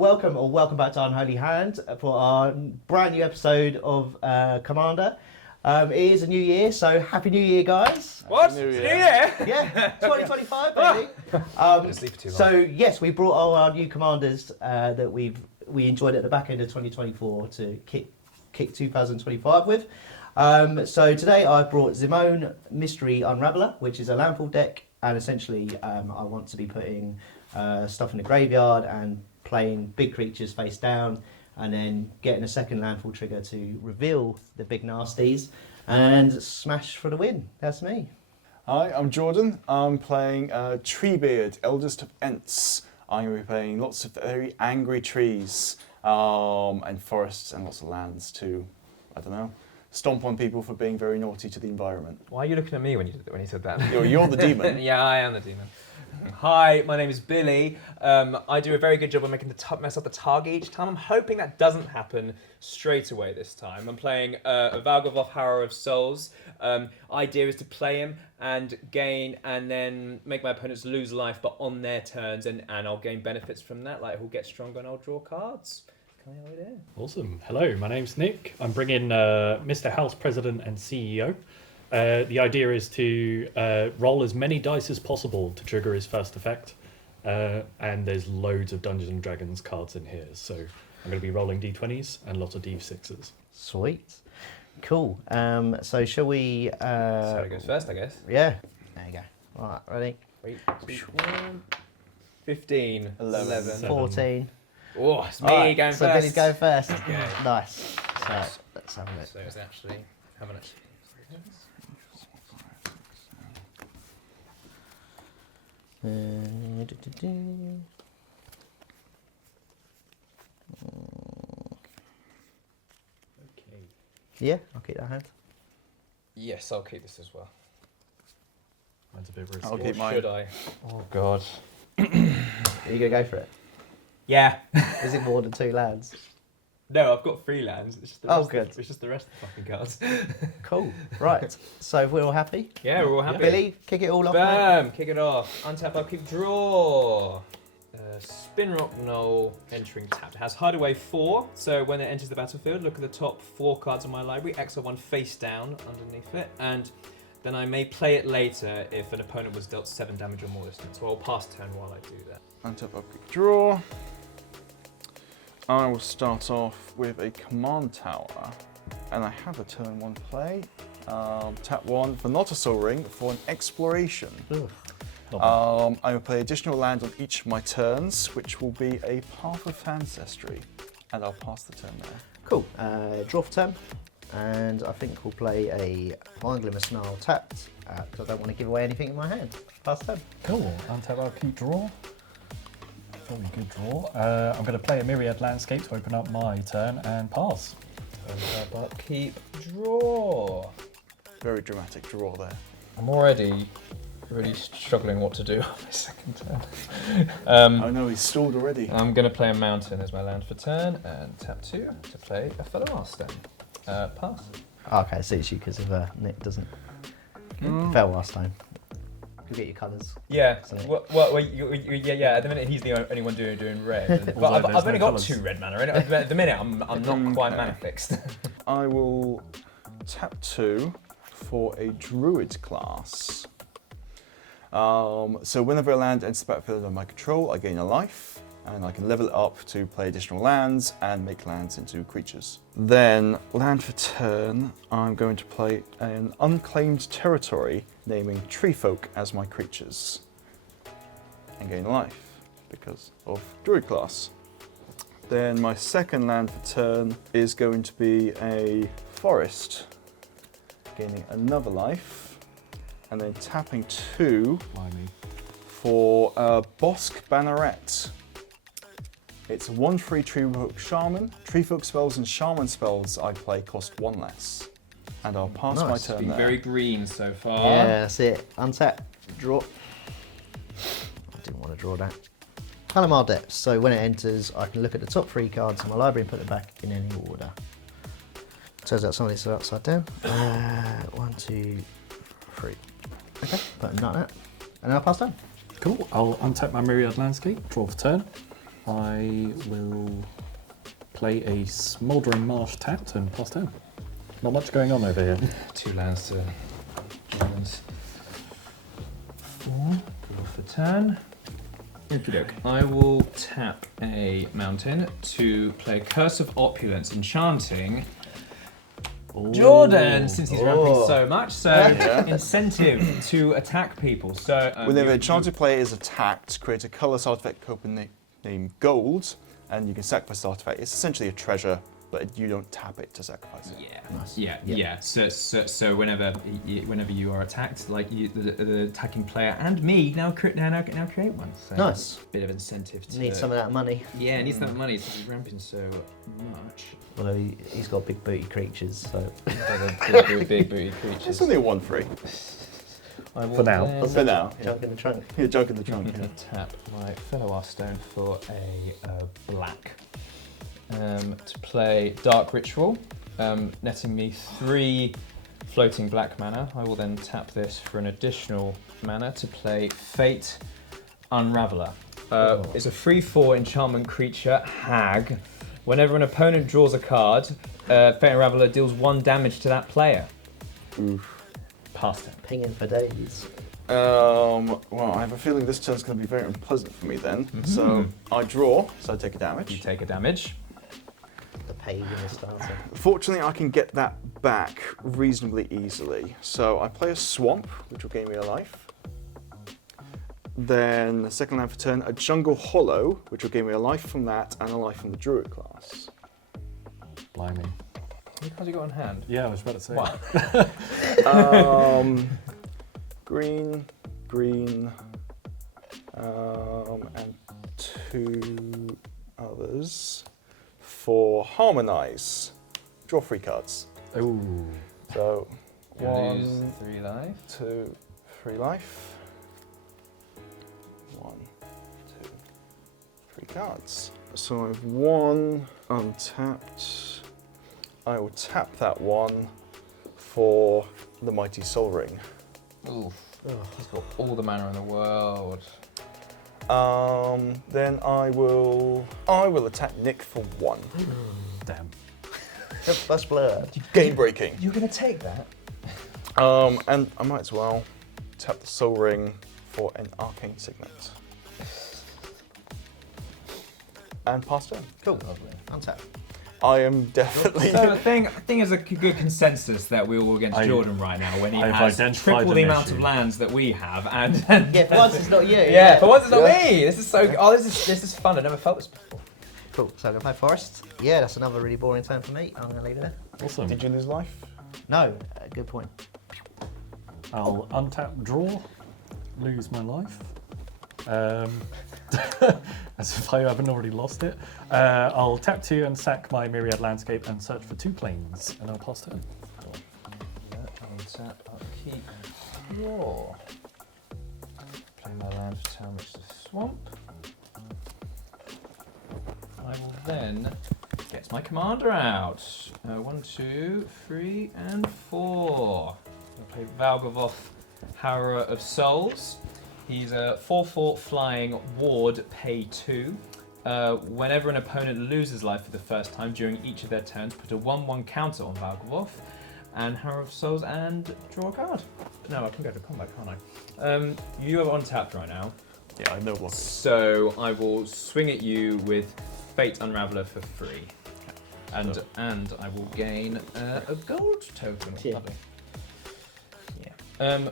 welcome back to Unholy Hand for our brand new episode of Commander. It is a new year, so Happy New Year, guys. What? New Year? Yeah, 2025, baby. So yes, we brought all our new commanders that we enjoyed at the back end of 2024 to kick 2025 with. So today I brought Zimone Mystery Unraveler, which is a landfall deck, and essentially I want to be putting stuff in the graveyard and playing big creatures face down, and then getting a second landfall trigger to reveal the big nasties and smash for the win. That's me. Hi, I'm Jordan. I'm playing Treebeard, Eldest of Ents. I'm going to be playing lots of very angry trees and forests and lots of lands to, I don't know, stomp on people for being very naughty to the environment. Why are you looking at me when you said that? You're the demon. Yeah, I am the demon. Hi, my name is Billy. I do a very good job of making mess up the target each time. I'm hoping that doesn't happen straight away this time. I'm playing a Valgavoth Harrower of Souls. Idea is to play him and gain, and then make my opponents lose life, but on their turns, and I'll gain benefits from that, like he'll get stronger and I'll draw cards. Awesome. Hello, my name's Nick. I'm bringing Mr. House President and CEO. The idea is to roll as many dice as possible to trigger his first effect. And there's loads of Dungeons and Dragons cards in here. So I'm going to be rolling d20s and lots of d6s. Sweet. Cool. So shall we... So it goes first, I guess. Yeah. There you go. All right, ready? 15. 11. 14. Oh, it's me Right, going so first. Billy's going first. Okay. Nice. So let's have a look. So it's actually... haven't actually... Okay. Yeah, I'll keep that hand. Yes, I'll keep this as well. Mine's a bit risky. I'll keep Or mine. should I? Oh, God. Are you going to go for it? Yeah. Is it more than 2 lands? No, I've got 3 lands. It's just the Oh, rest good. It's just the rest of the fucking cards. Cool. Right. So if we're all happy? Yeah, we're all happy. Billy, kick it all off. Mate. Bam! Kick it off. Untap, I'll keep draw. Spin Rock Knoll entering tapped. It has Hideaway 4, so when it enters the battlefield, look at the top 4 cards of my library, exile 1 face down underneath it, and then I may play it later if an opponent was dealt 7 damage or more this turn, so I'll pass turn while I do that. Untap, upkeep, draw. I will start off with a command tower, and I have a turn 1 play. Tap 1 for not a Soul Ring for an exploration. I will play additional land on each of my turns, which will be a Path of Ancestry, and I'll pass the turn there. Cool. Draw for turn, and I think we'll play a Mind Glimmer Snarl tapped, because I don't want to give away anything in my hand. Pass turn. Cool. Untap, upkeep, draw. Very good draw. I'm going to play a Myriad Landscape to open up my turn and pass. Untap, upkeep, draw. Very dramatic draw there. I'm already really struggling what to do on my second turn. I know, he's stalled already. I'm going to play a mountain as my land for turn, and tap 2 to play a Fellow Stone. Pass. Okay, it suits you because of Nick doesn't. Fair last time. You get your colours. Yeah. So- Yeah. At the minute, he's the only one doing red. But Although I've there's only no got colours. 2 red mana. At the minute, I'm not quite mana fixed. I will tap 2 for a Druid class. So whenever a land enters the battlefield under my control, I gain a life, and I can level it up to play additional lands and make lands into creatures. Then, land for turn, I'm going to play an unclaimed territory, naming Tree Folk as my creatures, and gain a life because of Druid class. Then my second land for turn is going to be a forest, gaining another life, and then tapping 2 for Bosk Banneret. It's a 1/3 Tree Folk Shaman. Tree Folk spells and Shaman spells I play cost 1 less. And I'll pass my Nice. turn Been there. very green so far. Yeah, that's it. Untap, draw. I didn't want to draw that. Calamar Depths. So when it enters, I can look at the top 3 cards in my library and put them back in any order. Turns out some of these are upside down. 1, 2, 3. Okay, put a nut out. And I'll pass down. Cool. I'll untap my Myriad Landscape, draw for turn. I will play a Smouldering Marsh tapped and plus 10. Not much going on over here. 2 lands to Jordan's 4. Draw for turn. Okey-doke. I will tap a mountain to play Curse of Opulence, enchanting Jordan, since he's ramping so much. So, incentive to attack people. So, Whenever a enchanted player is attacked, create a colorless artifact named Gold, and you can sacrifice the artifact. It's essentially a treasure, but you don't tap it to sacrifice it. Yeah. So whenever you are attacked, like the attacking player and me now create one. So Nice. Bit of incentive to Need some of that money. Yeah, needs that money since he's ramping so much. Although he's got big booty creatures, so. Big booty It's creatures. only a 1/3. I will For now. then For now. Junk in the trunk. Yeah, junk in the I'm trunk. going to tap my fellow Hearthstone for a black. To play Dark Ritual, netting me 3 floating black mana. I will then tap this for an additional mana to play Fate Unraveler. It's a 3/4 enchantment creature, hag. Whenever an opponent draws a card, Fate Unraveler deals 1 damage to that player. Oof. Past it. Pinging for days. Well, I have a feeling this turn's going to be very unpleasant for me then. So I draw, so I take a damage. You take a damage. The pagan is starting. Fortunately, I can get that back reasonably easily. So I play a Swamp, which will gain me a life. Then, the second land for turn, a Jungle Hollow, which will gain me a life from that and a life from the Druid class. Blimey. How many cards you got on hand? Yeah, I was about to say. Wow. Green, and 2 others for Harmonize. Draw 3 cards. Ooh. So, You lose 3 life. 2, 3 life. 1, 2, 3 cards. So I have 1 untapped. I will tap that 1 for the Mighty Soul Ring. Oof. He's got all the mana in the world. Then I will attack Nick for 1. Damn. Bust blur. Game breaking. You're gonna take that? And I might as well tap the Soul Ring for an Arcane Signet. And pass turn. Cool. Untap. I am definitely. So I think is a good consensus that we're all against Jordan right now when he I've has identified triple the an amount issue. of lands that we have, and Yeah, for once it's not you. yeah, for once it's not me. This is so. Oh, this is fun. I never felt this before. Cool. So I'm going to play Forest. Yeah, that's another really boring turn for me. I'm going to leave it there. Awesome. Did you lose life? No, good point. I'll untap, draw, lose my life. As if I haven't already lost it. I'll tap 2 and sack my Myriad Landscape and search for 2 planes, and I'll pass turn. Yeah, I'll tap, upkeep, draw. Play my land for town, which is a swamp. I will then get my commander out. 1, 2, 3, and 4. I'll play Valgavoth, Harrower of Souls. He's a 4/4 flying ward, pay 2. Whenever an opponent loses life for the first time during each of their turns, put a 1/1 counter on Valgavoth and Harrower of Souls and draw a card. No, I can go to combat, can't I? You are untapped right now, Yeah, I know blockers. so I will swing at you with Fate Unraveler for free. And I will gain a gold token. Yeah. Lovely. Yeah.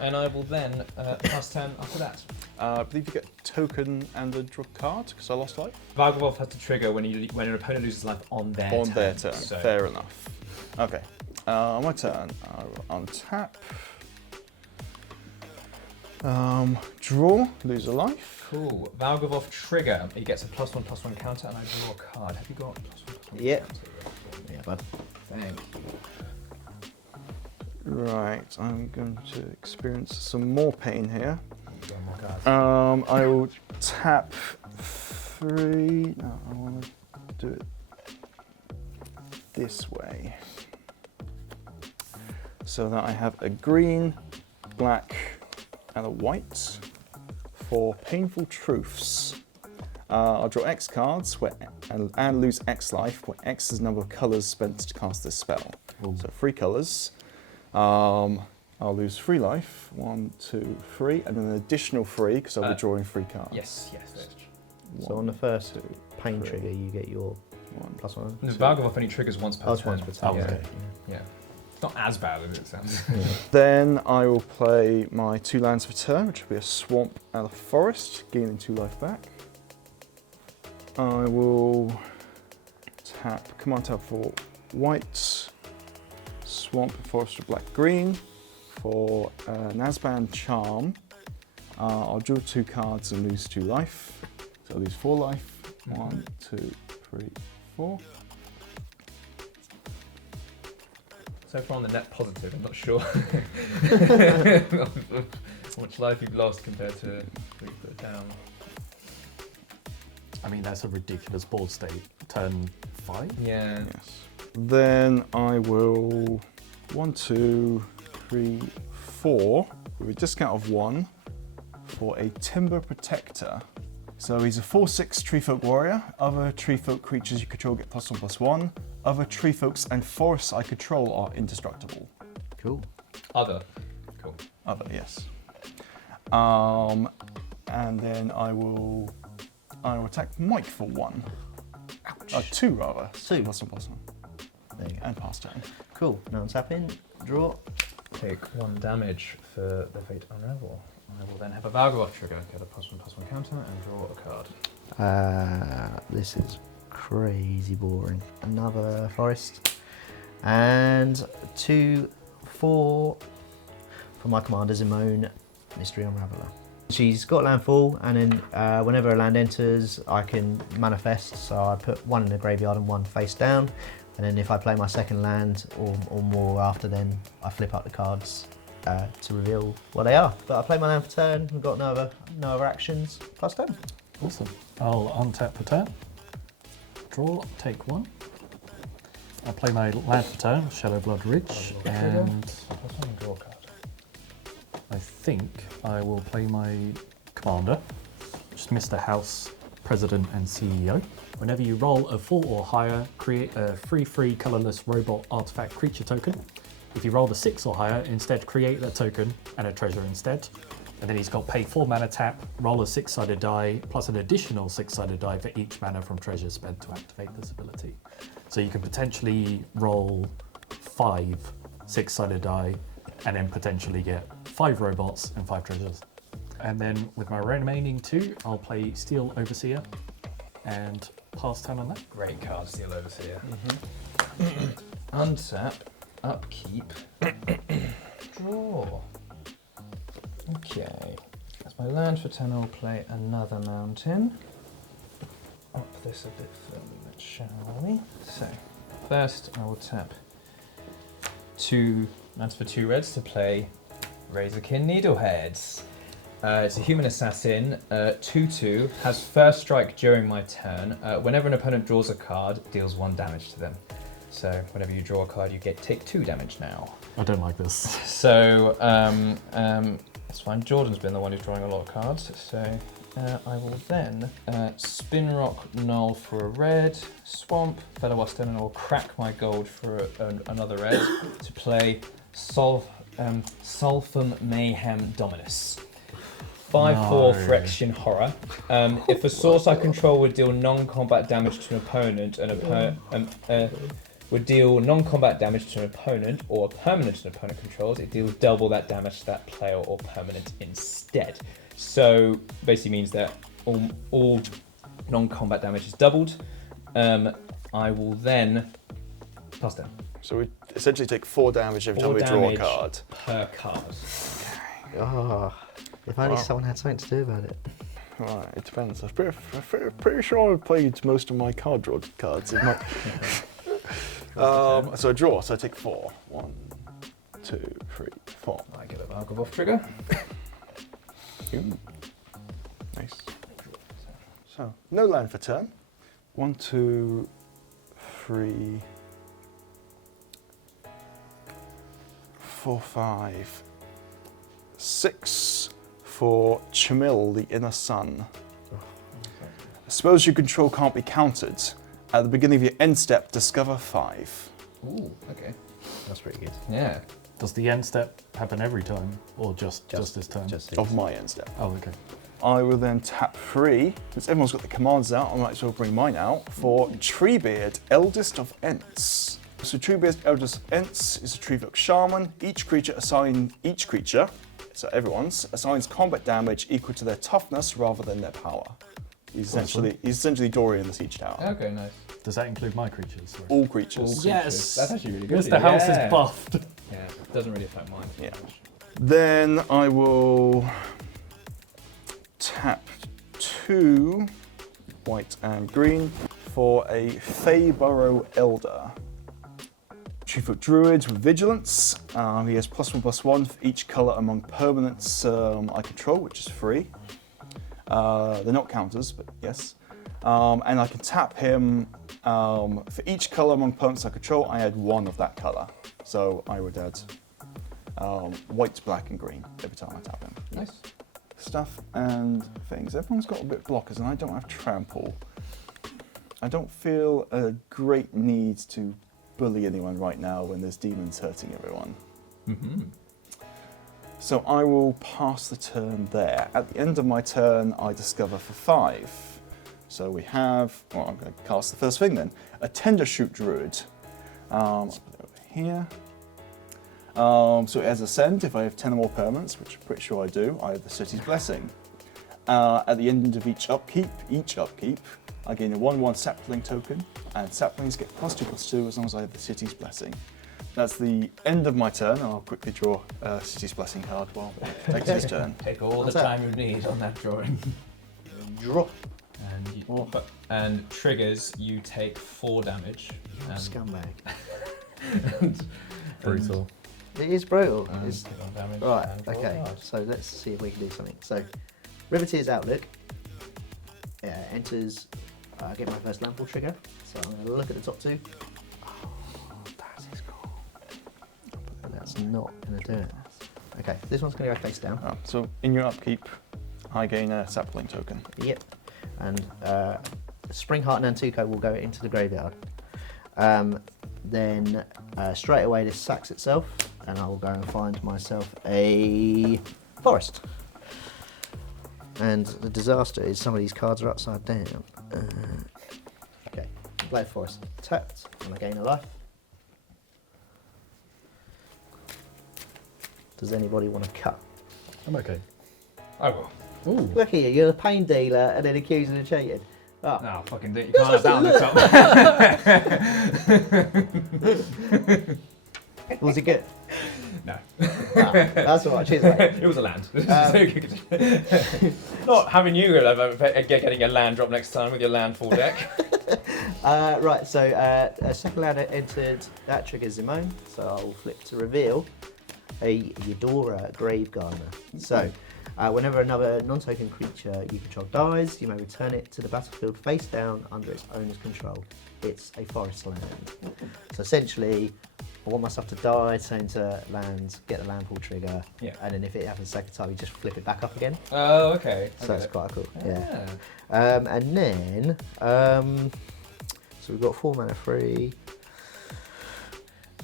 And I will then pass turn after that. I believe you get a token and a draw card because I lost life. Valgavoth has to trigger when an opponent loses life on their On turn. their turn. So Fair enough. Okay. My turn. I will untap. Draw, lose a life. cool. Valgavoth trigger. He gets a +1/+1 counter, and I draw a card. Have you got +1/+1? Yeah. counter? Yeah, bud. Thank you. Right, I'm going to experience some more pain here. Draw more cards. I will tap 3. No, I want to do it this way. So that I have a green, black, and a white for Painful Truths. I'll draw X cards and lose X life, where X is the number of colours spent to cast this spell. Ooh. So 3 colours. I'll lose 3 life, 1, 2, 3, and then an additional 3 because I'll be drawing 3 cards. Yes. So on the first 2, pain 3, trigger, you get your 1. +1. The Valgavoth only triggers once per turn. Once per turn. Oh, okay. Yeah. It's not as bad as it sounds. Then I will play my 2 lands per turn, which will be a swamp and a forest, gaining 2 life back. I will command tab for white, swamp and forest with black green. For Nazban Charm, I'll draw 2 cards and lose 2 life. So I'll lose 4 life. 1, 2, 3, 4. So far on the net positive, I'm not sure how much life you've lost compared to what you put down. I mean, that's a ridiculous board state. Turn 5? Yeah. Yes. Then I will 1, 2, 3, 4 with a discount of 1 for a Timber Protector. So he's a 4/6 Treefolk Warrior. Other Treefolk creatures you control get +1/+1. Other Treefolks and forests I control are indestructible. Cool. Other. Cool. Other, yes. And then I will attack Mike for 1. Ouch. 2 rather. 2. +1/+1. There you go. And pass turn. Cool. Now I'm tapping. Draw. Take 1 damage for the Fate Unravel. I will then have a Valgavoth trigger, get a +1/+1 counter, and draw a card. This is crazy boring. Another forest. And 2, 4 for my commander, Zimone, Mystery Unraveler. She's got landfall, and then whenever a land enters, I can manifest. So I put 1 in the graveyard and 1 face down. And then if I play my second land or more after, then I flip up the cards to reveal what they are. But I play my land for turn, we've got no other actions, +10. Awesome. I'll untap for turn. Draw, take 1. I'll play my land for turn, Shadowblood Ridge, and Draw a card. I think I will play my commander, just Mr. House, President and CEO. Whenever you roll a 4 or higher, create a 3/3 colorless robot artifact creature token. If you roll a 6 or higher, instead create that token and a treasure instead. And then he's got pay 4 mana tap, roll a 6-sided die, plus an additional 6-sided die for each mana from treasures spent to activate this ability. So you can potentially roll 5 6-sided die and then potentially get 5 robots and 5 treasures. And then with my remaining 2, I'll play Steel Overseer and pass turn on that. Great card, Steel Overseer. Untap, upkeep, draw. Okay, that's my land for 10. I'll play another mountain. Up this a bit further, shall we? So, first I will tap 2 lands for 2 reds to play Razorkin Needleheads. It's a human assassin, 2/2, has first strike during my turn. Whenever an opponent draws a card, deals 1 damage to them. So whenever you draw a card, you take 2 damage now. I don't like this. So it's fine. Jordan's been the one who's drawing a lot of cards. So I will then spin rock null for a red, swamp, Feather Weston, and I'll crack my gold for another red to play Sulphum Mayhem Dominus. 5/4 No. Phyrexian Horror. If a source I control would deal non-combat damage to an opponent, would deal non-combat damage to an opponent or a permanent an opponent controls, it deals double that damage to that player or permanent instead. So basically means that all non-combat damage is doubled. I will then pass down So we essentially take 4 damage every time 4 we draw a damage card. per card. Oh, if only Wow. someone had something to do about it. Right, it depends. I'm pretty sure I've played most of my card draw cards. It might... so I draw, so I take 4. 1, 2, 3, 4. I get a Valgavoth trigger. Ooh. Nice. So, no land for turn. 1, 2, 3, 4, 5, 6 for Chamil, the Inner Sun. Spells you control can't be countered. At the beginning of your end step, discover 5. Ooh, okay. That's pretty good. Yeah. Does the end step happen every time, or just this turn? Just Of my end step. Oh, okay. I will then tap 3, because everyone's got the commands out, I might as well bring mine out, for Treebeard, Eldest of Ents. So Treebeard, Eldest of Ents is a Treevoke Shaman. Each creature, so everyone's, assigns combat damage equal to their toughness rather than their power. He's essentially Doran in the Siege Tower. Okay, nice. Does that include my creatures? Sorry. All creatures. Yes! That's actually really good. Mr. House is buffed. Yeah, it doesn't really affect mine. Yeah. Then I will tap 2 white and green for a Feyburrow Elder. Treefoot Druid with Vigilance. He has +1/+1 for each colour among permanents I control, which is free. They're not counters, but yes. And I can tap him for each colour among permanents I control. I add 1 of that colour. So I would add white, black, and green every time I tap him. Nice. Stuff and things. Everyone's got a bit of blockers, and I don't have trample. I don't feel a great need to bully anyone right now when there's demons hurting everyone. Mm-hmm. So I will pass the turn there. At the end of my turn, I discover for 5. So we have, well, I'm going to cast the first thing then, a Tender Shoot Druid. Let's put it over here. So it has Ascend if I have 10 or more permanents, which I'm pretty sure I do. I have the City's Blessing. At the end of each upkeep, I gain a 1/1 sapling token, and saplings get +2/+2 as long as I have the City's Blessing. That's the end of my turn, and I'll quickly draw a City's Blessing card while it takes his turn. Take all What's the that? time you need on that drawing. Draw. And triggers, you take 4 damage. You're a scumbag. Brutal. It is brutal. And It's, take on damage right, and roll okay. cards. So let's see if we can do something. So, Riveteer's Outlook enters. I get my first landfall trigger. So I'm going to look at the top 2. Oh, that is cool. But that's not going to do it. Okay, this one's going to go face down. So in your upkeep, I gain a sapling token. Yep. And Springheart and Nantuko will go into the graveyard. Then straight away this sacks itself, and I will go and find myself a forest. And the disaster is some of these cards are upside down. Okay, play forest tapped, and I gain a life. Does anybody want to cut? I'm okay. I will. Ooh. Look here, you're a pain dealer and then accusing of cheating. Oh. No, fucking you can't have that on the top. Was it good? No. That's all right, cheers mate. It was a land. Not having you getting a land drop next time with your landfall deck. Right, so a second ladder entered, that triggers Zimone, so I'll flip to reveal a Eudora Gravegardener. So, whenever another non-token creature you control dies, you may return it to the battlefield face down under its owner's control. It's a forest land. So essentially, I want my stuff to die, turn into land, get the landfall trigger, Yeah. and then if it happens a second time, you just flip it back up again. Oh, okay. So that's quite cool. Yeah. Yeah. And then, so we've got 4 mana free.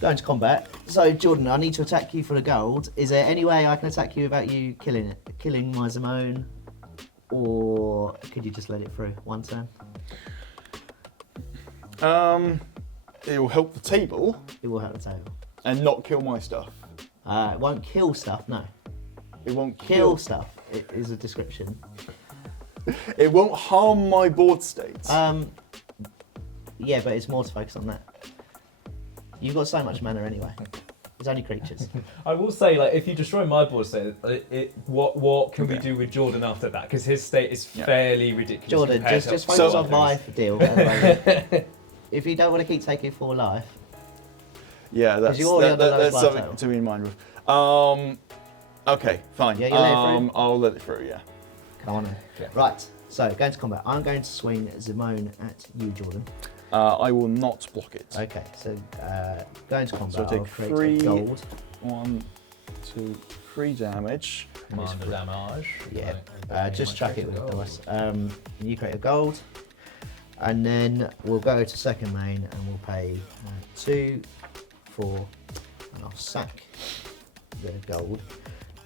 Going to combat. So Jordan, I need to attack you for the gold. Is there any way I can attack you without you killing my Zimone? Or could you just let it through one turn? It will help the table It will hurt the table. and not kill my stuff. It won't kill stuff, no. It won't Kill stuff, it is a description. It won't harm my board state. Yeah, but it's more to focus on that. You've got so much mana anyway. It's only creatures. I will say, like, if you destroy my board state, what can we do with Jordan after that? Because his state is fairly ridiculous. Jordan, compared just to focus others. on my deal. If you don't want to keep taking 4 life, Yeah, that's, you're already on the lowest that's life something total. to be in mind with. Okay, fine. Yeah, you'll let it through? I'll let it through, yeah. come on then. Yeah. Right, so going to combat. I'm going to swing Zimone at you, Jordan. I will not block it. Okay, so going to combat. So I take I'll create 3. a gold. 1, to 3 damage. Commander damage. Yeah, Right, just my track it with gold. dice. You create a gold, and then we'll go to second main and we'll pay 2, 4, and I'll sack the gold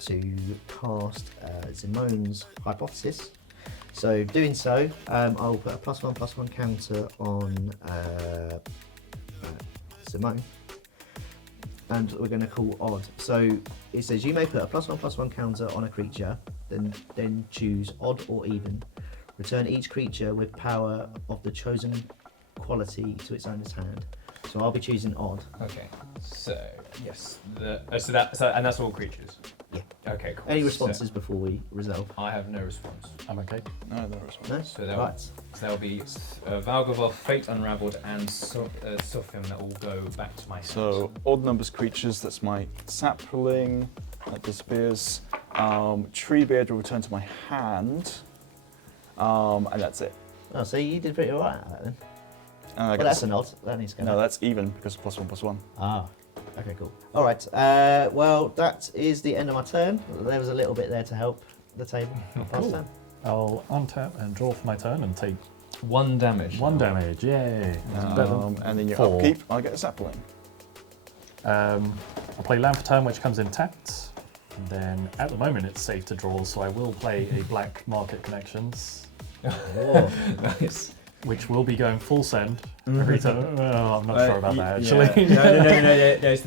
to cast Zimone's Hypothesis. So doing so, I'll put a +1/+1 counter on Zimone, and we're going to call odd. So it says you may put a +1/+1 counter on a creature, then choose odd or even. Return each creature with power of the chosen quality to its owner's hand. So I'll be choosing odd. Okay, so yes, and that's all creatures. Yeah. Okay, cool. Any responses before we resolve? So I have no response. I'm okay. No, no response. No? So there, Right. so there'll be Valgavoth, Fate Unraveled, and Sofim that will go back to my hand. So odd numbers creatures, that's my sapling, that disappears. Treebeard will return to my hand, and that's it. Oh, so you did pretty alright at that then. And I Well, get that's this- an odd. That needs to go no, back. that's even because of +1/+1. Ah, okay, cool. All right. Well, that is the end of my turn. There was a little bit there to help the table. Pass Cool. turn. I'll untap and draw for my turn and take 1 damage. 1 damage. Yay! That's better. And then your 4. upkeep, I get a sapling. I'll play land for turn, which comes in tapped. And then at the moment it's safe to draw, so I will play a black market connections, Oh. Nice. which will be going full send every time. Oh, I'm not sure about that Yeah. actually. no. It's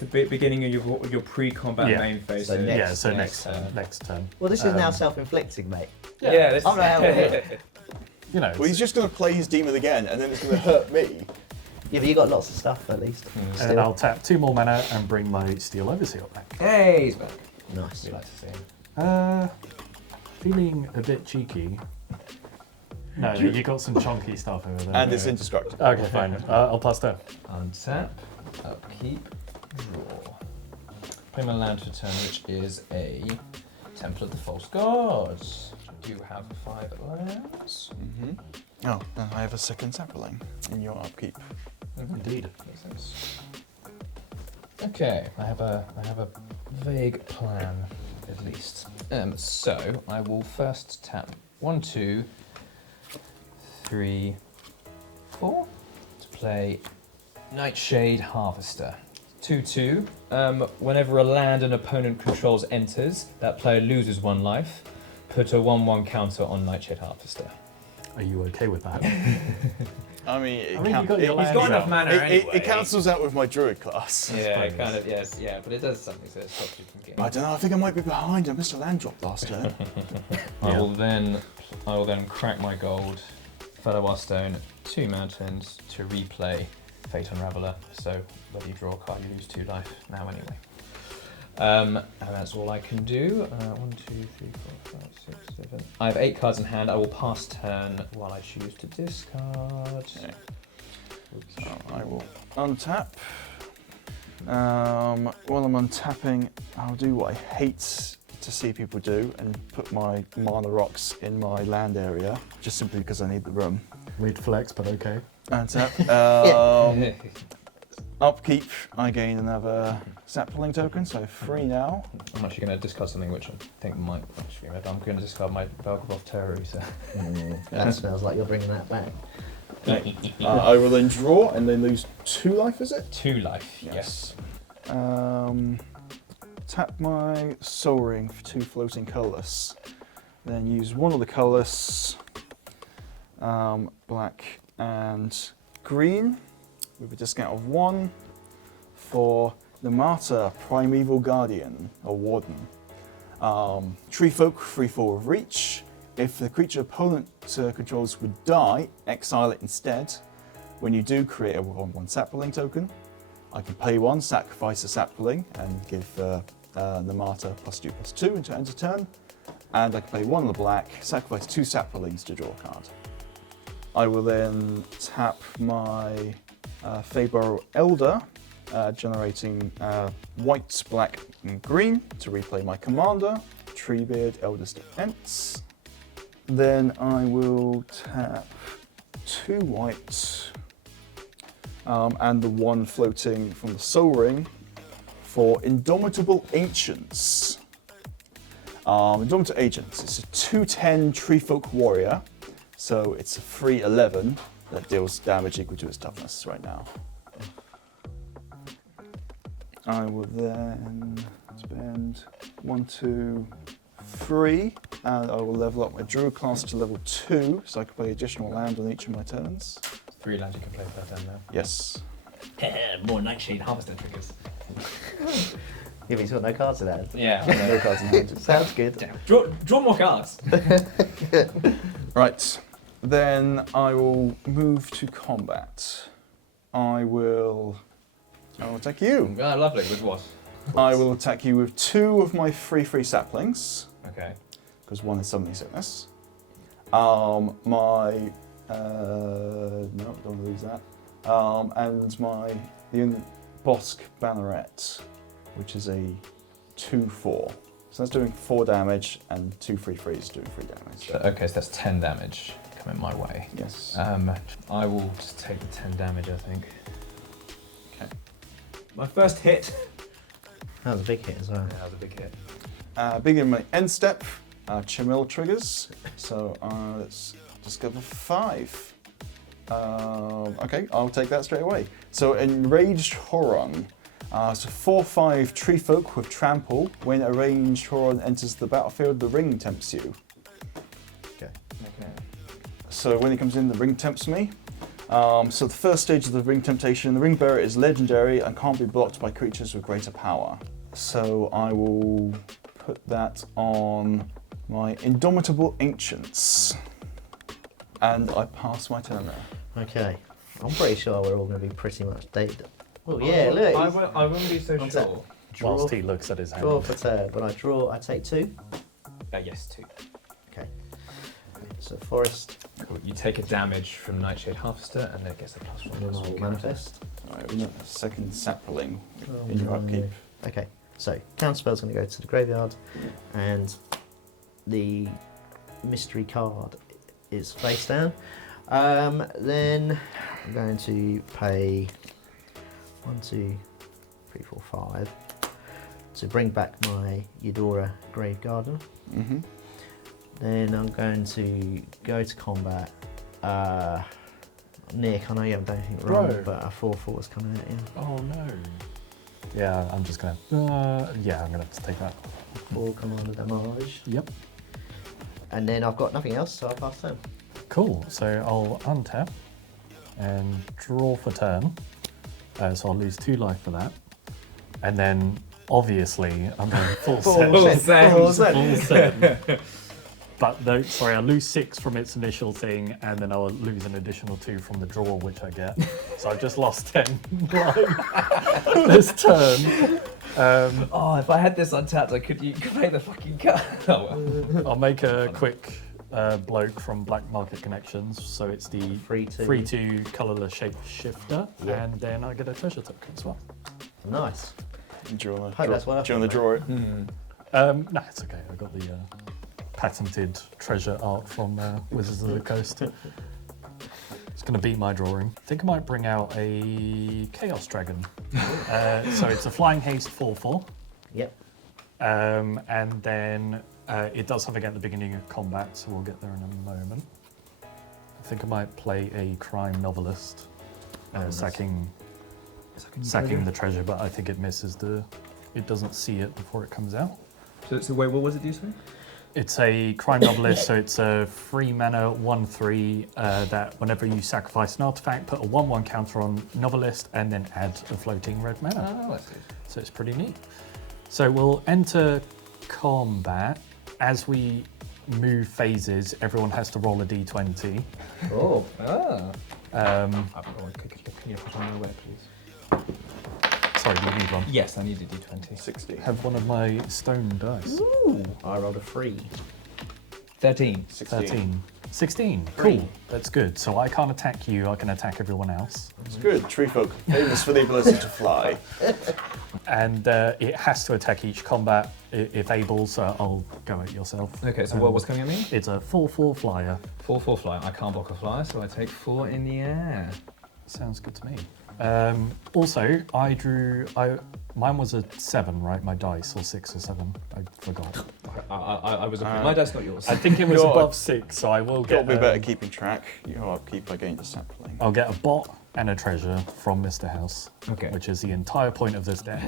the beginning of your pre-combat Yeah. main phase. So next- Yeah, so next turn. next turn. Well, this is now self-inflicting, mate. Yeah, this I'm not having it. You know, Well, he's just going to play his demon again, and then it's going to hurt me. Yeah, but you got lots of stuff at least. and Still. I'll tap 2 more mana and bring my Steel Overseer back. Hey, he's back. Nice. We like to see him. Feeling a bit cheeky. No, you got some chunky stuff over there. And it's indestructible. Okay, fine. I'll pass turn. Untap, upkeep, draw. Play my land for turn, which is a Temple of the False Gods. I do have 5 lands. Oh, then I have a second sapling in your upkeep. Indeed. Makes sense. Okay, I have a vague plan, at least. So I will first tap 1, 2, 3, 4 to play Nightshade Harvester. 2/2. Whenever a land an opponent controls enters, that player loses 1 life. Put a 1/1 counter on Nightshade Harvester. Are you okay with that? I mean, it, I mean, you got your it, land He's got enough out. mana it, anyway. it cancels out with my druid class. Yeah, kind of. Yes, yeah, but it does something, so it stops you from getting. I don't know, I think I might be behind. I missed a land drop last turn. I will then crack my gold, Fellow Stone, 2 mountains to replay Fate Unraveler. So whether you draw a card, you lose 2 life now anyway. And that's all I can do. 1, 2, 3, 4, 5, 6, 7. I have 8 cards in hand. I will pass turn while I choose to discard. Okay. Oops. So I will untap. While I'm untapping, I'll do what I hate to see people do and put my mana rocks in my land area, just simply because I need the room. Weird flex, but okay. Untap. Upkeep, I gain another sapling token, so 3 now. I'm actually going to discard something which I think might actually be red. I'm going to discard my Valgavoth Terror, so. That smells like you're bringing that back. I will then draw and then lose 2 life, is it? 2 life, yes. Tap my Soul Ring for 2 floating colourless. Then use one of the colourless, black and green, with a discount of 1 for the Martyr Primeval Guardian, or Warden. Tree Folk, 3/4 of reach. If the creature opponent controls would die, exile it instead. When you do create a 1/1 sapling token, I can pay 1, sacrifice a sapling, and give the Martyr +2/+2 until end of turn. And I can play 1 of the black, sacrifice 2 saplings to draw a card. I will then tap my Fabro Elder, generating white, black, and green to replay my commander, Treebeard, Elder's Defense. Then I will tap 2 white and the 1 floating from the Soul Ring for Indomitable Ancients. Indomitable Agents, it's a 2/10 Treefolk Warrior, so it's a free 11 that deals damage equal to its toughness right now. I will then spend 1, 2, 3, and I will level up my Druid class to level 2, so I can play additional land on each of my turns. 3 lands you can play per turn now. Yes. More Nightshade Harvester triggers. Yeah, but he's got no cards in hand. Yeah. No cards in hand. Sounds good. Damn. Draw more cards. Right, then I will move to combat. I will attack you. Ah, lovely. With what? I will attack you with 2 of my free saplings, Okay. because 1 is summoning sickness. No, don't want to lose that. And the Bosk Banneret, which is a 2/4. So that's doing 4 damage, and 2 free is doing 3 damage. Okay, so that's 10 damage coming my way. Yes. I will just take the 10 damage, I think. Okay. My first hit. That was a big hit as well. Yeah, that was a big hit. Begin my end step. Chimil triggers. So let's discover 5. Okay, I'll take that straight away. So Enraged Horon. So 4/5 Treefolk with Trample. When a ranged Horon enters the battlefield, the ring tempts you. Okay. Okay. So when he comes in, the ring tempts me. So the first stage of the ring temptation, the ring bearer is legendary and can't be blocked by creatures with greater power. So I will put that on my Indomitable Ancients. And I pass my turn there. Okay. I'm pretty sure we're all going to be pretty much dated. Oh yeah, look. I wouldn't be so One sure. Draw, Whilst he looks at his hand. draw for turn. When I draw, I take 2. Yes, 2. Okay. So forest, Cool. You take a damage from Nightshade Harvester, and then it gets a +1. and then I will manifest. Right, we have a second sapling Oh, in your no. upkeep. Okay. So counterspell's going to go to the graveyard, and the mystery card is face down. Then I'm going to pay 1, 2, 3, 4, 5 to bring back my Eudora Grave Garden. Mm-hmm. Then I'm going to go to combat. Nick, I know you haven't done anything wrong, Bro. but a 4/4 is coming at you. Oh no. Yeah, I'm just gonna. Yeah, I'm gonna have to take that. 4 commander damage. Yep. And then I've got nothing else, so I'll pass turn. Cool. So I'll untap and draw for turn. So I'll lose 2 life for that. And then obviously I'm going full set. Full set. Full set. But no, sorry, I lose 6 from its initial thing, and then I'll lose an additional 2 from the draw, which I get. So I've just lost 10 life this turn. Oh, if I had this untapped, I could play the fucking card. Oh, well. I'll make a quick bloke from Black Market Connections. So it's the 3/2. 3/2 colourless shapeshifter, Yeah. and then I get a treasure token as well. Nice. Do you want Hope that's worth to it, draw it? No, it's okay. I got the patented treasure art from Wizards of the Coast. It's going to beat my drawing. I think I might bring out a Chaos Dragon. So it's a flying haste 4/4. Yep. And then it does something at the beginning of combat, so we'll get there in a moment. I think I might play a crime novelist, Nice. sacking the treasure, but I think it misses it doesn't see it before it comes out. So wait, what was it you say? It's a crime novelist, so it's a 3 mana 1/3 that whenever you sacrifice an artifact, put a 1/1 counter on novelist, and then add a floating red mana. Oh, I see. So it's pretty neat. So we'll enter combat. As we move phases, everyone has to roll a d20. Oh. Ah. Um, Can you put on my way, please? sorry, do you need one? Yes, I need a d20. 60. Have one of my stone dice. Ooh. I rolled a 3. 13. 13. 16. Three. Cool. That's good. So I can't attack you, I can attack everyone else. It's good. Treefolk, famous for the ability to fly. And it has to attack each combat if able, so I'll go at yourself. Okay, so what's coming at me? It's a 4/4 flyer. 4/4 flyer. I can't block a flyer, so I take 4 in the air. Sounds good to me. Also, Mine was a 7, right? My dice, or 6 or 7. I forgot. I was looking. My dice, not yours. I think it was You're- above 6, so I will Got get. to be better keeping track. Your upkeep, I gained a sapling. I'll get a bot and a treasure from Mr. House, Okay. which is the entire point of this deck.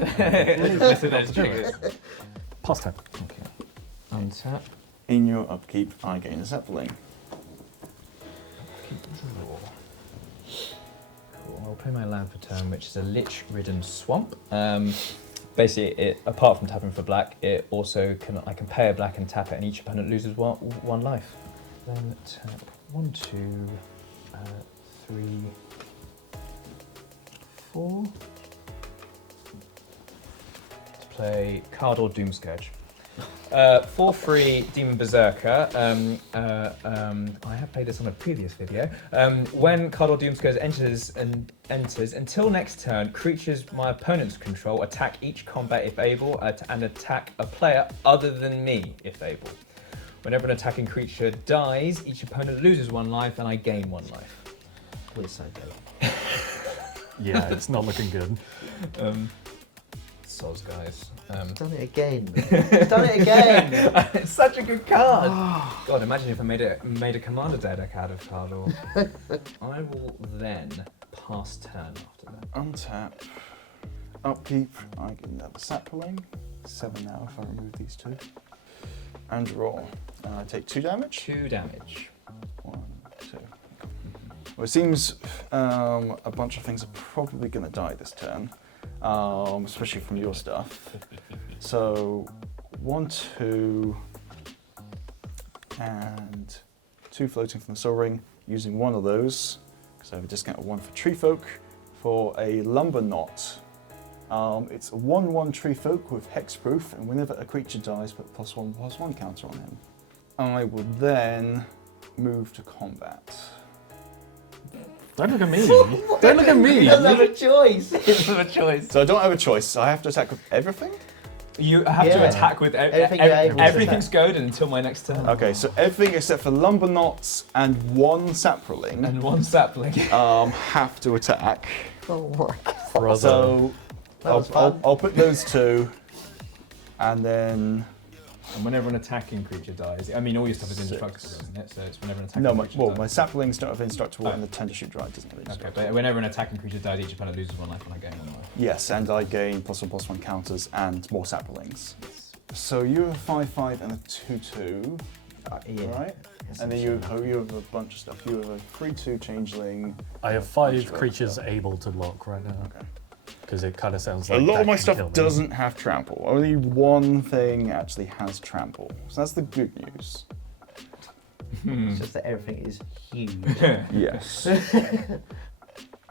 Plus 10. Okay. Untap. In your upkeep, I gain a sapling. Draw. Cool. I'll play my land for turn, which is a lich-ridden swamp. Basically, apart from tapping for black, it also I can pay a black and tap it, and each opponent loses one life. Then tap 1, 2, 3, 4. To play Cardor Doomscourge. 4/3 Demon Berserker. I have played this on a previous video. When Cardor Doomscourge enters, until next turn, creatures my opponents control attack each combat if able, and attack a player other than me if able. Whenever an attacking creature dies, each opponent loses 1 life, and I gain 1 life. We're so good. Yeah, it's not looking good. Soz, guys. Done it again. Done it again. It's such a good card. God, imagine if I made a commander deck out of Cardor. I will then pass turn after that. Untap. Upkeep, I get another sapling. 7 now if I remove these 2. And draw. And I take 2 damage. 2 damage. 1, 2. Well, it seems a bunch of things are probably going to die this turn, especially from your stuff. So 1, 2, and 2 floating from the Soul Ring, using 1 of those, because I have a discount of 1 for Tree Folk, for a Lumber Knot. It's a 1/1 Tree Folk with hexproof, and whenever a creature dies, put +1/+1 counter on him. I will then move to combat. Don't look at me. Don't look at me. He doesn't have a choice. It's a choice. So I don't have a choice. I have to attack with everything? You have to Yeah. attack with Everything you're able to everything's good until my next turn. Okay, so everything except for Lumber Knots and 1 sapling And 1 sapling. have to attack. Oh my God. Brother. So That was fun. I'll put those 2, and then And whenever an attacking creature dies, I mean, all your stuff is 6. indestructible, isn't it? So it's whenever an attacking no, my, creature well, dies. my saplings don't have indestructible, Oh. and the Tender Shoot Drive doesn't have Okay, indestructible. but whenever an attacking creature dies, each opponent loses 1 life, and I gain 1 life. Yes, and I gain +1/+1 counters and more saplings. So you have a 5/5 and a 2/2, Yeah. right? And then you have a bunch of stuff. You have a 3/2 changeling. I have 5 creatures able to lock right now, Okay. because it kind of sounds A like lot that of my can stuff kill me. doesn't have trample. Only 1 thing actually has trample. So that's the good news. It's just that everything is huge. Yes.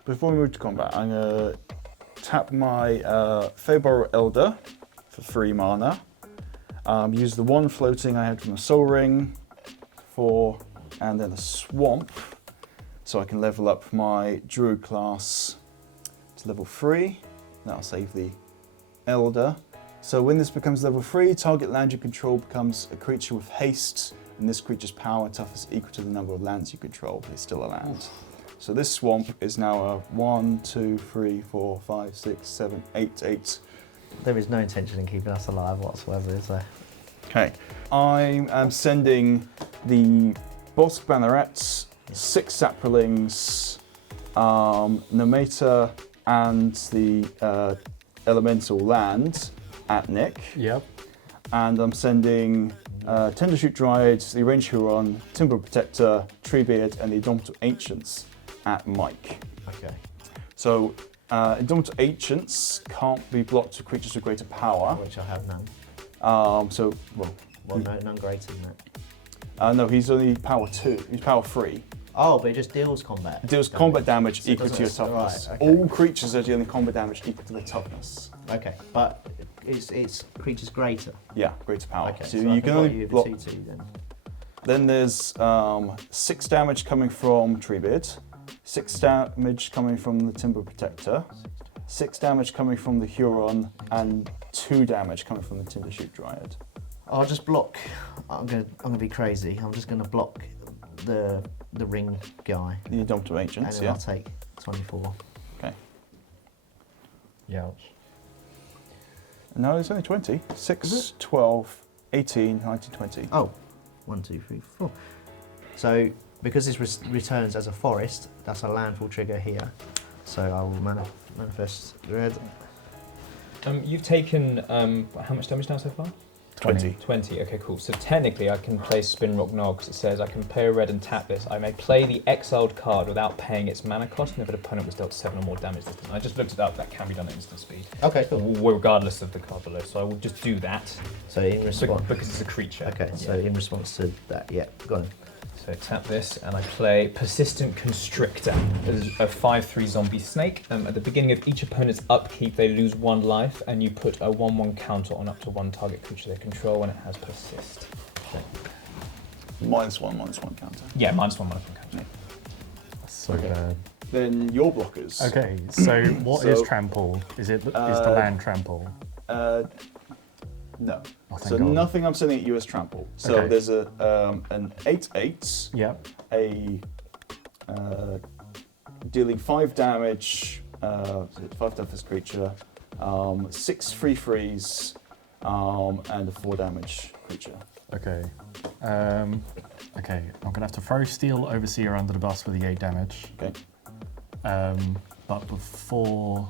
Before we move to combat, I'm going to tap my Feyborrow Elder for 3 mana. Use the 1 floating I had from the Soul Ring, 4, and then a Swamp, so I can level up my Druid class to level 3. That'll save the Elder. So when this becomes level 3, target land you control becomes a creature with haste, and this creature's power and toughness is equal to the number of lands you control, but it's still a land. So this Swamp is now a 1, 2, 3, 4, 5, 6, 7, 8. There is no intention in keeping us alive whatsoever, is there? Okay, I am sending the Bosk Bannerets, 6 Saplings, Nometa, and the Elemental Land at Nick. Yep. And I'm sending Tendershoot Dryad, the Range Huron, Timber Protector, Treebeard, and the Indomitable Ancients at Mike. Okay. So, Indomitable Ancients can't be blocked to creatures with greater power. Which I have none. Well, Well, none greater than that. no, he's only power 2. He's power 3. Oh, but it just deals combat. It deals combat damage So it equal to your doesn't- toughness. right, okay. All creatures are dealing combat damage equal to their toughness. Okay, but it's creatures greater. Yeah, greater power. Okay, so I you can block only you block. with 2/2 then. Then there's 6 damage coming from Treebeard, 6 damage coming from the Timber Protector, 6 damage coming from the Huron, and 2 damage coming from the Tindershoot Dryad. I'll just block. I'm gonna be crazy. I'm just gonna block the ring guy, The Indomitable and Ancients, then yeah. I'll take 24. Okay. Ouch. No, it's only 20. 6, 12, 18, 19, 20. Oh, 1, 2, 3, 4. So because this returns as a forest, that's a landfall trigger here. So I will manifest red. You've taken how much damage now so far? 20. 20, okay, cool. So technically I can play Spin Rock Nog because it says I can play a red and tap this. I may play the exiled card without paying its mana cost, and if an opponent was dealt 7 or more damage this turn. I just looked it up, that can be done at instant speed. Okay, cool. Regardless of the card below, so I will just do that. So in response, Because it's a creature. okay. So in response to that, yeah, go on. So tap this, and I play Persistent Constrictor. This is a 5/3 zombie snake. At the beginning of each opponent's upkeep, they lose 1 life, and you put a 1/1 counter on up to 1 target creature they control when it has Persist. -1/-1 counter. Yeah, -1/-1 counter. That's so bad. Then your blockers. Okay, so what is So, trample? Is the land trample? No. Oh, thank So God. nothing I'm sending at you is trample. So Okay. there's an 8/8, Yep. dealing 5 damage, 5 to this creature, 6 free-freeze, and a 4 damage creature. Okay. Okay, I'm gonna have to throw Steel Overseer under the bus for the 8 damage. Okay. But before,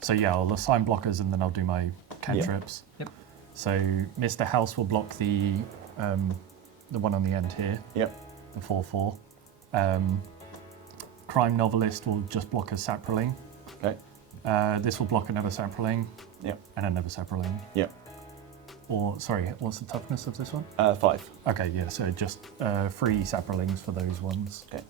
so yeah, I'll assign blockers and then I'll do my cantrips. Yep. So Mr. House will block the one on the end here. Yep. The 4/4. Crime Novelist will just block a Saproling. Okay. This will block another Saproling. Yep. And another Saproling. Yep. Or sorry, what's the toughness of this one? 5. Okay, yeah, so just 3 Saprolings for those ones. Okay.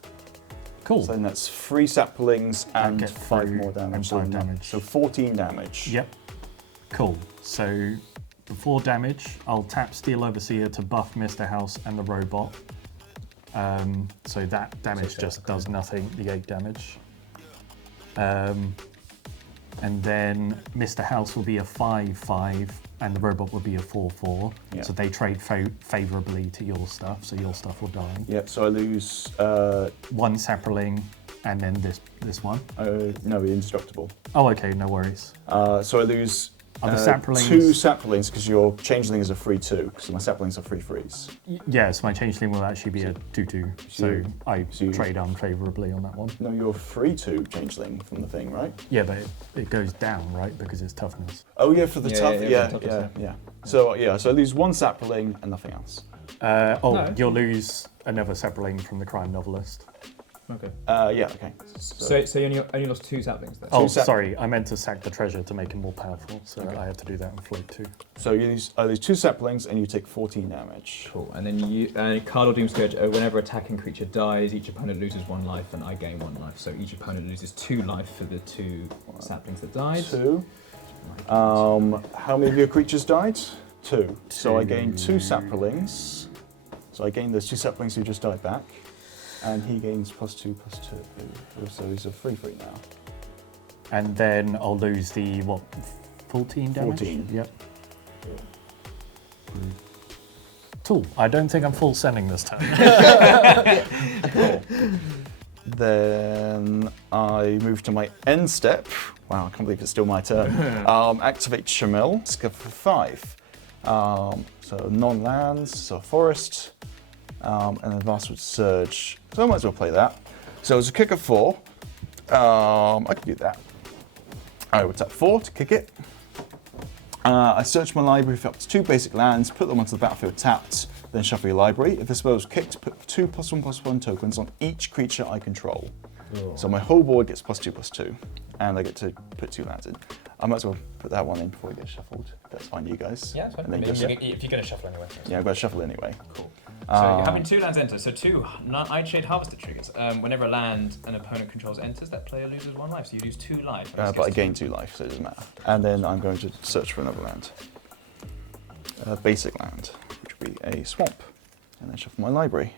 Cool. So then that's 3 saplings and get 5 through more damage. and So 5 no- damage. So 14 damage. Yep. Cool. So before damage, I'll tap Steel Overseer to buff Mr. House and the robot. So that damage just does nothing, the 8 damage. And then Mr. House will be a 5/5 and the robot will be a 4/4. Yeah. So they trade favorably to your stuff, so your stuff will die. Yep, so I lose, 1 Saproling and then this one. no, indestructible. Oh, okay, no worries. So I lose Are the saplings- 2 saplings because your changeling is a 3/2, because my saplings are 3/3s. Yes, my changeling will actually be a 2/2, so I so you- trade unfavorably on that one. No, you're 3/2 changeling from the thing, right? Yeah, but it goes down, right, because it's toughness. Oh yeah, for the Yeah, tough, yeah, yeah, for the yeah, toughness, yeah. So I lose 1 sapling and nothing else. No. You'll lose another Saproling from the crime novelist. Okay. Yeah, okay. So you only lost 2 saplings then? Oh, sap- sorry, I meant to sack the treasure to make him more powerful, so Okay. I had to do that in float too. So I lose 2 saplings and you take 14 damage. Cool. And then you card or doom scourge. Whenever attacking creature dies, each opponent loses 1 life, and I gain 1 life. So each opponent loses 2 life for the 2 saplings that died. 2. How many of your creatures died? 2. So I gain 2 saplings. So I gain those 2 saplings who just died back. And he gains +2/+2. So he's a 3/3 now. And then I'll lose the, 14 damage? 14. Yep. Cool. I don't think I'm full sending this time. Cool. Then I move to my end step. Wow, I can't believe it's still my turn. Activate Shamil. It's good for 5. So non-lands, so forest, and then Vastwood Surge. So I might as well play that. So it's a kick of 4. I can do that. I would tap 4 to kick it. I search my library for up to 2 basic lands, put them onto the battlefield tapped, then shuffle your library. If the spell is kicked, put 2 +1/+1 tokens on each creature I control. So my whole board gets +2/+2, and I get to put 2 lands in. I might as well put that one in before it gets shuffled. That's fine, you guys. Yeah, that's fine. And then If go you're going to shuffle anyway. yeah, I've got to shuffle anyway. Cool. So you're having 2 lands enter, so 2 Nightshade Harvester triggers. Whenever a land an opponent controls enters, that player loses 1 life, so you lose 2 life. But I gain 2 life, so it doesn't matter. And then I'm going to search for another land. A basic land, which would be a swamp. And then shuffle my library.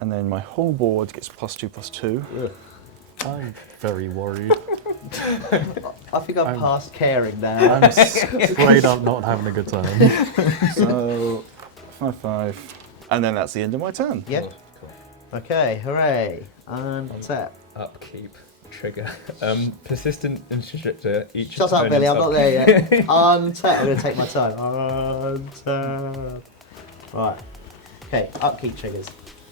And then my whole board gets +2/+2. I'm very worried. I think I'm I'm- past caring now. I'm straight up not having a good time. So 5/5. And then that's the end of my turn. Yep. Cool. Okay, hooray. And tap. Upkeep. trigger. Persistent and restrictor. Each. Shut up, opponent's Billy. I'm not there yet. upkeep. Untap. I'm going to take my time. Untap. Right. Okay. Upkeep triggers.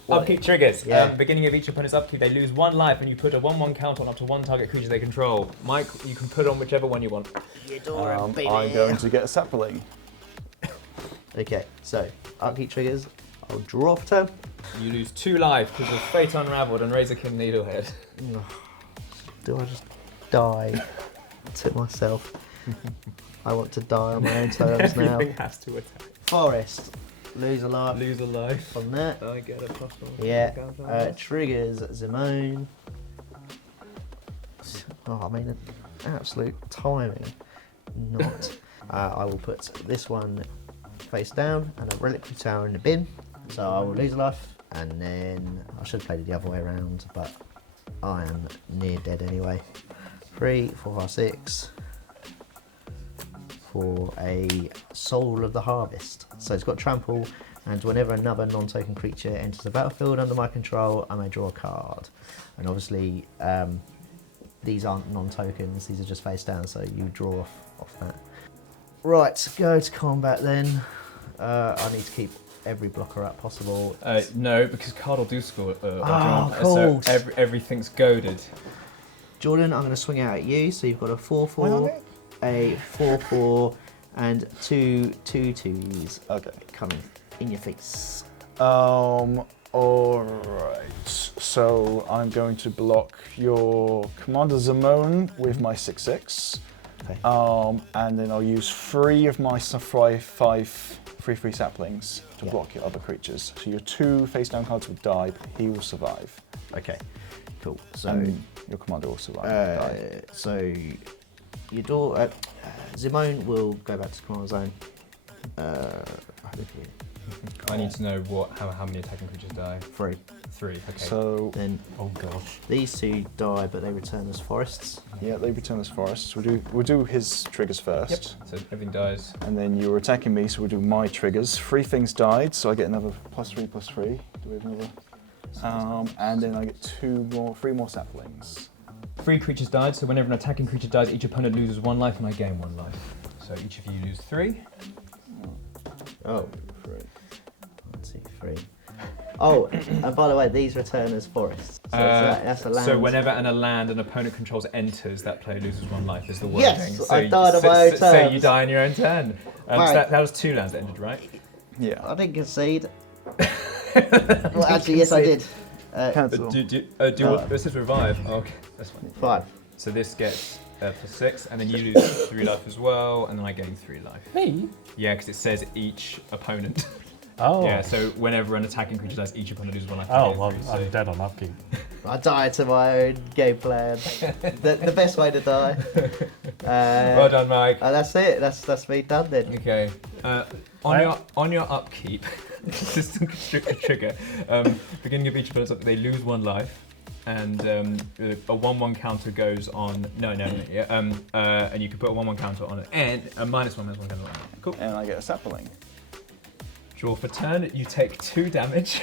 Upkeep triggers. Yeah. Beginning of each opponent's upkeep, they lose 1 life, and you put a 1/1 count on up to 1 target creature they control. Mike, you can put on whichever one you want. You Doran, baby. I'm going to get a sapling. Okay. So upkeep triggers. I'll draw for turn. You lose 2 life because of Fate Unraveled and Razorkin Needlehead. Do I just die to myself? I want to die on my own terms now. Everything has to attack. Forest. Lose a life Lose a life. on that. I get a +1. Yeah. Triggers Zimone. Oh, I mean, absolute timing. Not. I will put this one face down and a reliquary tower in the bin. So I will lose a life, and then I should have played it the other way around, but I am near dead anyway. 3, 4, 5, 6 for a Soul of the Harvest. So it's got trample, and whenever another non-token creature enters the battlefield under my control, I may draw a card. And obviously, these aren't non-tokens; these are just face down. So you draw off that. Right, go to combat then. I need to keep every blocker up possible. No, because card will do score. cool. So everything's goaded. Jordan, I'm going to swing out at you. So you've got a 4/4, a 4/4, and 2 2/2s. Okay. Coming in your face. Alright. So I'm going to block your Commander Zimone with my 6/6. Okay. And then I'll use 3 of my 5/3 saplings to Yeah. block your other creatures. So your 2 face down cards will die, but he will survive. Okay. Cool. So And your commander will survive. and die. so your door. Zimone will go back to command zone. I need to know how many attacking creatures die. 3. 3. Okay. So Then Oh gosh. these 2 die, but they return as forests. yeah, they return as forests. We'll do his triggers first. So everything dies. And then you're attacking me, so we'll do my triggers. 3 things died, so I get another +3/+3. Do we have another? And then I get 3 more saplings. 3 creatures died, so whenever an attacking creature dies, each opponent loses 1 life and I gain 1 life. So each of you lose 3. Oh. 3. 1, 2, 3. Oh, and by the way, these return as forests. So that's a land. So whenever a land an opponent controls enters, that player loses 1 life is the wording. Yes, so I died on my own So you terms. die on your own turn. So Right. that was 2 lands that ended, right? Yeah. I didn't concede. Well, actually, yes, I did. Cancel. This is revive. Oh, okay, that's fine. 5. So this gets +6, and then you lose 3 life as well, and then I gain 3 life. Me? Yeah, because it says each opponent. Oh. Yeah, so whenever an attacking creature dies, each opponent loses 1 life. Oh, and well, gain 3, I'm so- dead on upkeep. I died to my own game plan. the best way to die. Well done, Mike. That's it. That's me done then. Okay. On your upkeep, consistent constrictor trigger. Beginning of each opponent's upkeep, they lose 1 life, and a 1/1 counter goes on. No. Yeah. And you can put a 1/1 counter on it, and a -1/-1 counter on it. Cool. And I get a sapling. Draw for turn. You take 2 damage.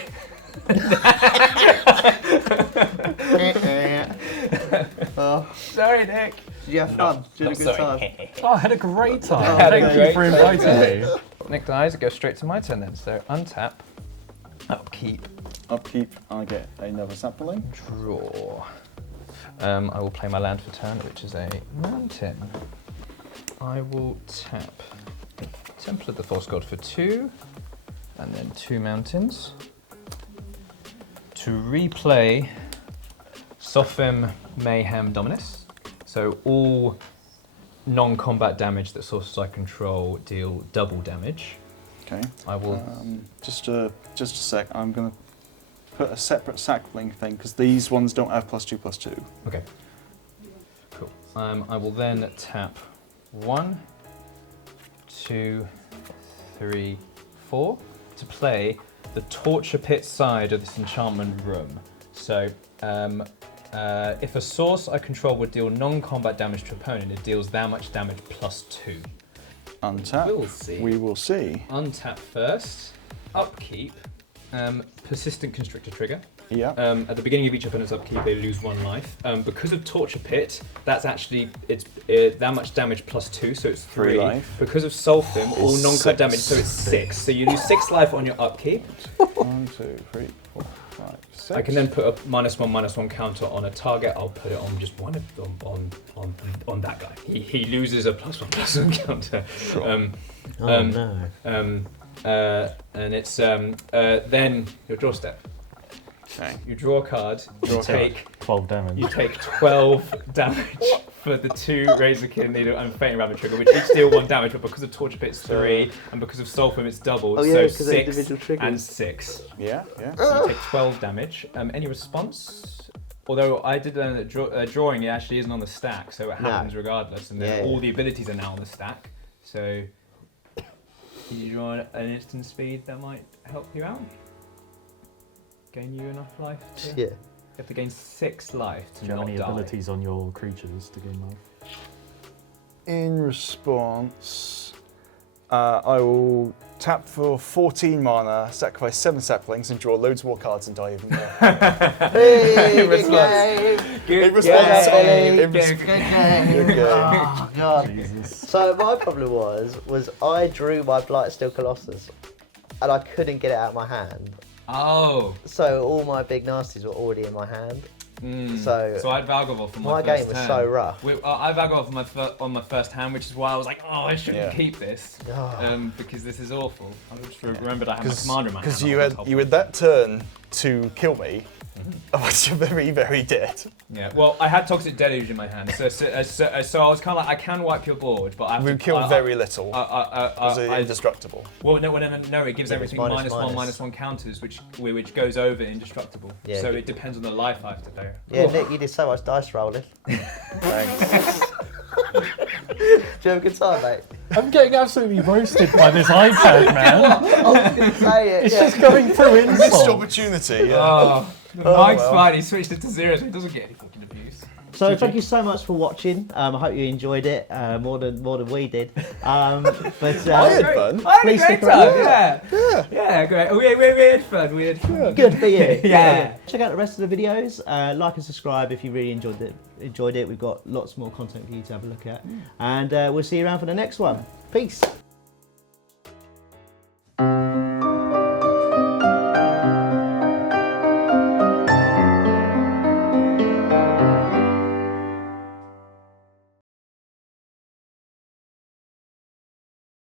Oh, Sorry, Nick. did you have fun? Did you have a good time? Oh, I had a great time. I had a Thank great you for inviting me. Nick dies. It goes straight to my turn then. So untap, upkeep, Upkeep, I get another sapling. draw. I will play my land for turn, which is a mountain. I will tap Temple of the False God for 2, and then 2 mountains. To replay Sophim Mayhem Dominus. So all non-combat damage that sources I control deal double damage. Okay. I will. Just a sec. I'm gonna put a separate sapling thing because these ones don't have +2/+2. Okay. Cool. I will then tap 1, 2, 3, 4 to play the Torture Pit side of this enchantment room. So, if a source I control would deal non-combat damage to opponent, it deals that much damage +2. Untap. We'll see. We will see. Untap first. Upkeep. Persistent Constrictor trigger. Yeah. At the beginning of each opponent's upkeep, they lose 1 life. Because of Torture Pit, that's actually that much damage +2, so it's 3. life. Because of Sulfim, all It's non-card 6. damage, so it's 6. So you lose 6 life on your upkeep. 1, 2, 3, 4, 5, 6. I can then put a -1/-1 counter on a target. I'll put it on just one on that guy. He loses a +1/+1 counter. Sure. And it's then your draw step. Okay. You draw a card. You take 12 damage. You take 12 damage for the 2 Razorkin Needle and Faint Rabbit Trigger, which each deal 1 damage, but because of Torture Pit it's 3, and because of Sulfim it's doubled, so 6 and 6. Yeah. So you take 12 damage. Any response? Although I did learn that drawing it actually isn't on the stack, so it happens regardless, and then all the abilities are now on the stack. So can you draw an instant speed that might help you out? Gain you enough life? You have to gain 6 life to Do you have not any die. abilities on your creatures to gain life? In response, I will tap for 14 mana, sacrifice 7 saplings, and draw loads more cards and die even more. Hey, In response. In response, Good game. Oh, God. Jesus. So my problem was I drew my Blightsteel Colossus and I couldn't get it out of my hand. Oh. So all my big nasties were already in my hand. So I had Valgavoth on my first game was hand. so rough. I had Valgavoth on my first hand, which is why I was like, oh, I shouldn't keep this. Oh. Because this is awful. I just remembered I had my commander in my hand. Because you had that turn to kill me, otherwise you're very, very dead. Yeah, well, I had Toxic Deluge in my hand, so I was kind of like, I can wipe your board, but I have We to killed very little. Because Indestructible. Well, no, it gives everything minus, -1/-1 counters, which goes over indestructible. Yeah. So it depends on the life I have to do. Yeah, Nick, you did so much dice rolling. Thanks. Do you have a good time, mate? I'm getting absolutely roasted by this iPad, man. I was going to say it. It's just going through Missed insults. opportunity, yeah. Oh, Mike's fine. He switched it to 0, so he doesn't get any fucking abuse. So thank you so much for watching. I hope you enjoyed it more than we did. I had fun. I had a Please great stick around. time. Yeah, great. We had fun. We had fun. Good for you. Yeah. Check out the rest of the videos. Like and subscribe if you really enjoyed it. We've got lots more content for you to have a look at. And we'll see you around for the next one. Peace.